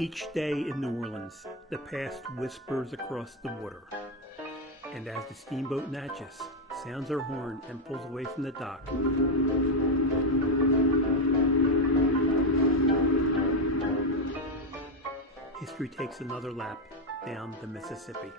Each day in New Orleans, the past whispers across the water. And as the Steamboat Natchez sounds her horn and pulls away from the dock, history takes another lap down the Mississippi.